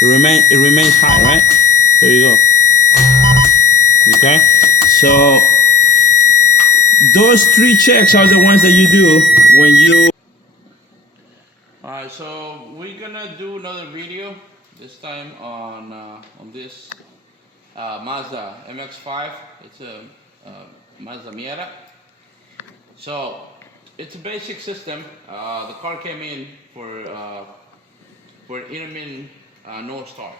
it remains high, right? There you go. Okay, so those three checks are the ones that you do when you. Alright, so we're gonna do another video this time on this Mazda MX-5. It's a Mazda Miata. So it's a basic system. The car came in for intermittent no start.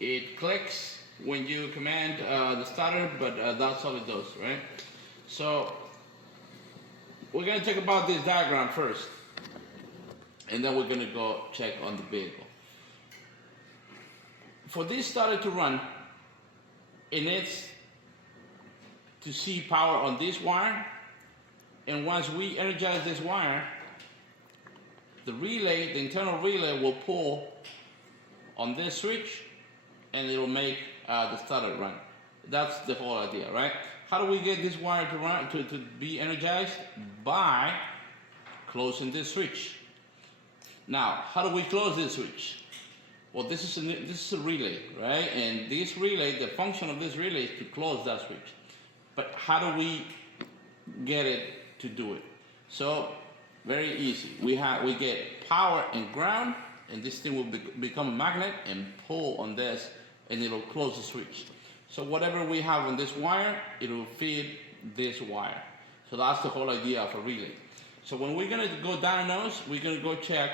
It clicks when you command the starter, but that's all it does, right? So we're gonna talk about this diagram first, and then we're gonna go check on the vehicle. For this starter to run, it needs to see power on this wire, and once we energize this wire, the relay, the internal relay will pull on this switch, and it will make the starter run. That's the whole idea, right? How do we get this wire to run, to be energized? By closing this switch. Now, how do we close this switch? Well, this is a relay, right? And this relay, the function of this relay is to close that switch. But how do we get it to do it? So, very easy. We get power and ground, and this thing will become a magnet and pull on this, and it'll close the switch. So whatever we have on this wire, it will feed this wire. So that's the whole idea of a relay. So when we're gonna go diagnose, we're gonna go check.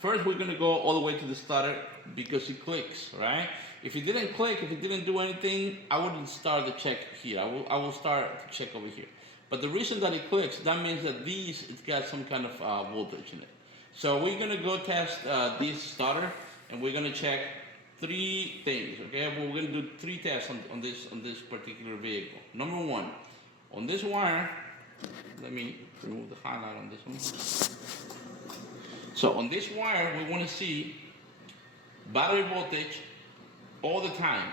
First, we're gonna go all the way to the starter because it clicks, right? If it didn't click, if it didn't do anything, I wouldn't start the check here. I will start the check over here. But the reason that it clicks, that means that it's got some kind of voltage in it. So we're gonna go test this starter, and we're gonna check three things, okay? Well, we're gonna do three tests on this particular vehicle. Number one, on this wire, let me remove the highlight on this one. So on this wire, we want to see battery voltage all the time,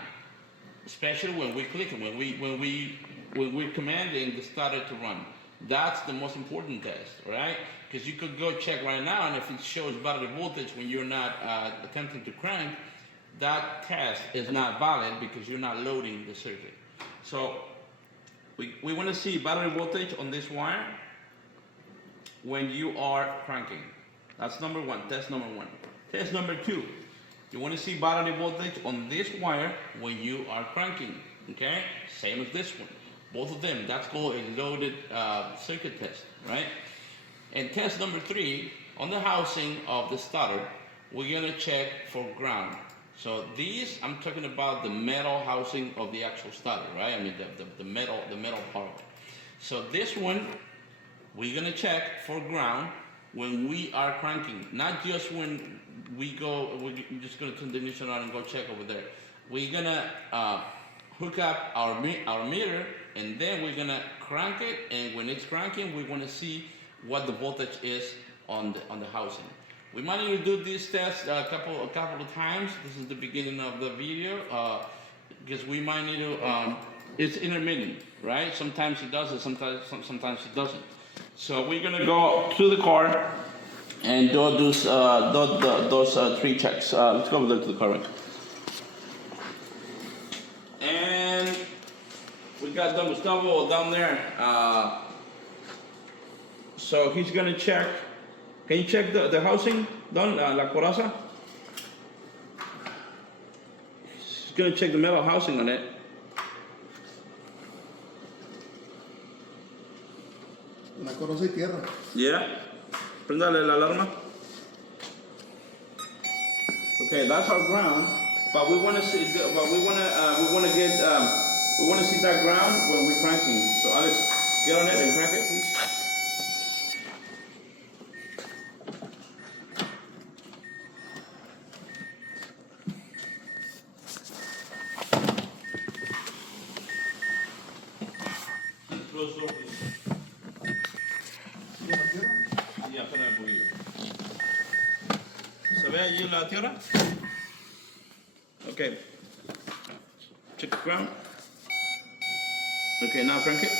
especially when we click it, when we're commanding the starter to run. That's the most important test, right? Because you could go check right now, and if it shows battery voltage when you're not attempting to crank, that test is not valid because you're not loading the circuit. So we want to see battery voltage on this wire when you are cranking. That's number one, test number one. Test number two, you want to see battery voltage on this wire when you are cranking, okay? Same as this one. Both of them, that's called a loaded circuit test, right? And test number three, on the housing of the starter, we're gonna check for ground. So these, I'm talking about the metal housing of the actual starter, right? I mean the metal part. So this one, we're gonna check for ground when we are cranking, not just when we're just gonna turn the ignition on and go check over there. We're gonna hook up our meter, and then we're gonna crank it, and when it's cranking, we wanna see what the voltage is on the housing. We might need to do this test a couple of times. This is the beginning of the video, because we might need to, it's intermittent, right? Sometimes it does it, sometimes it doesn't. So we're gonna go to the car and do those three checks. Let's go over there to the car right. And we got Don Gustavo down there. So he's gonna check. Can you check the housing, Don, la coraza? He's gonna check the metal housing on it. La coraza y tierra. Yeah. Prendale la alarma. Okay, that's our ground. But we wanna see. But we wanna see that ground when we're cranking. So Alex, get on it and crank it, please. Close door, please. Ya, espérame un poquito. ¿Se ve allí la tierra? Okay. Check the ground. Okay, now crank it.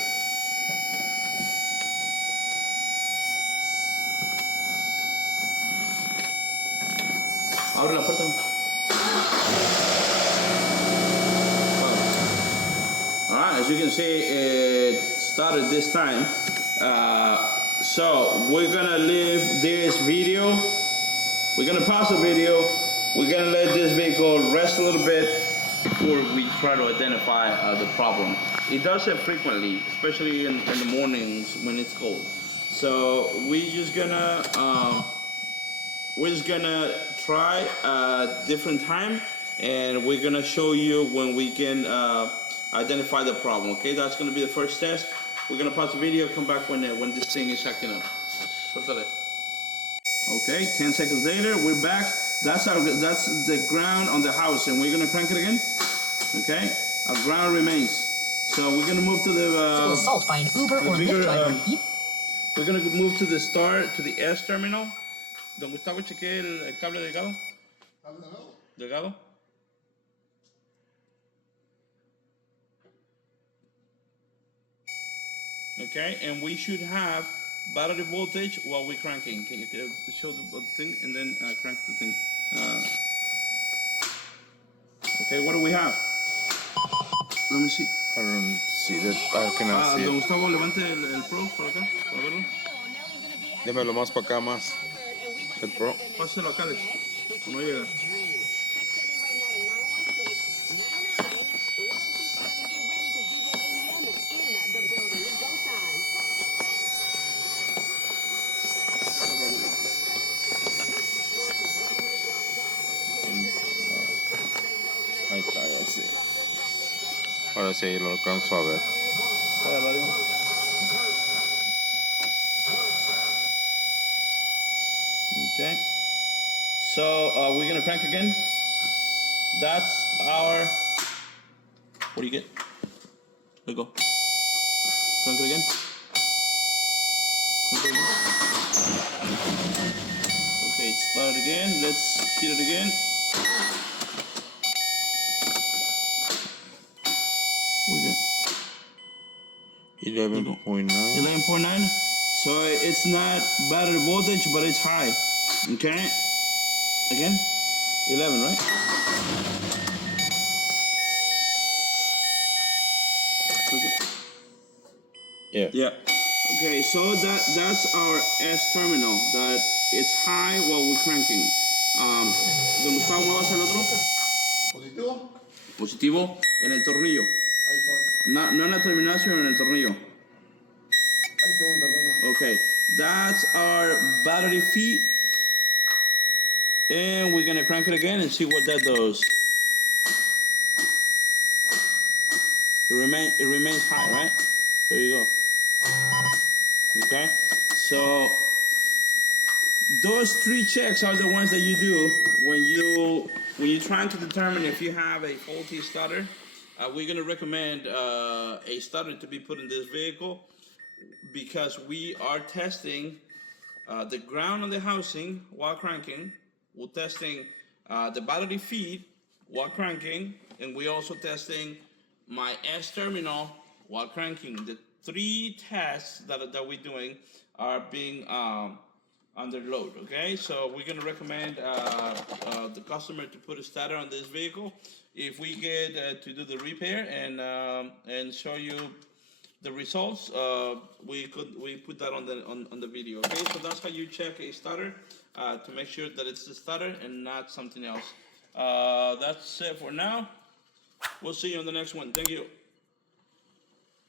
Abre la puerta. as you can see, it started this time. So we're gonna leave this video. We're gonna pause the video. We're gonna let this vehicle rest a little bit before we try to identify the problem. It does it frequently, especially in the mornings when it's cold. So we're just gonna try a different time, and we're gonna show you when we can identify the problem. Okay, that's gonna be the first test. We're gonna pause the video, come back when this thing is acting up. Okay, 10 seconds later, we're back. That's the ground on the house, and we're gonna crank it again. Okay, our ground remains. So we're gonna move to the assault by an Uber or bigger, Lyft driver. we're gonna move to the S terminal. Don Gustavo, chequee el cable delgado. Delgado. Okay, and we should have battery voltage while we're cranking. Can you show the thing and then crank the thing? Okay, what do we have? Let me see. I don't see that. I cannot see Don it. Gustavo, levante el Pro para acá, para verlo. Démelo más para acá más. El Pro. Páselo acá, Alex. No llega. Ahí está, ya sí. Ahora sí lo alcanzo a ver. Okay. So we're gonna crank again. That's our. What do you get? There you go. Crank it again. Crank it again. Okay, it started again. Let's hit it again. We get 11.9. 11.9. So it's not battery voltage, but it's high. Okay. Again. 11, right? Okay. Yeah. Yeah. Okay, so that's our S terminal. That it's high while we're cranking. ¿Dónde está? ¿Muevas el otro? Positivo. Positivo en el tornillo. Ahí estoy. No en la terminal, sino en el tornillo. Ahí estoy en camino. Okay, that's our battery feed. And we're gonna crank it again and see what that does. It remains high, right? There you go. Okay, so those three checks are the ones that you do when you're trying to determine if you have a faulty starter. We're gonna recommend a starter to be put in this vehicle because we are testing the ground on the housing while cranking. We're testing the battery feed while cranking, and we're also testing my S terminal while cranking. The three tests that we're doing are being under load. Okay, so we're gonna recommend the customer to put a starter on this vehicle. If we get to do the repair and show you the results, we put that on the video. Okay, so that's how you check a starter to make sure that it's the starter and not something else. That's it for now. We'll see you on the next one. Thank you.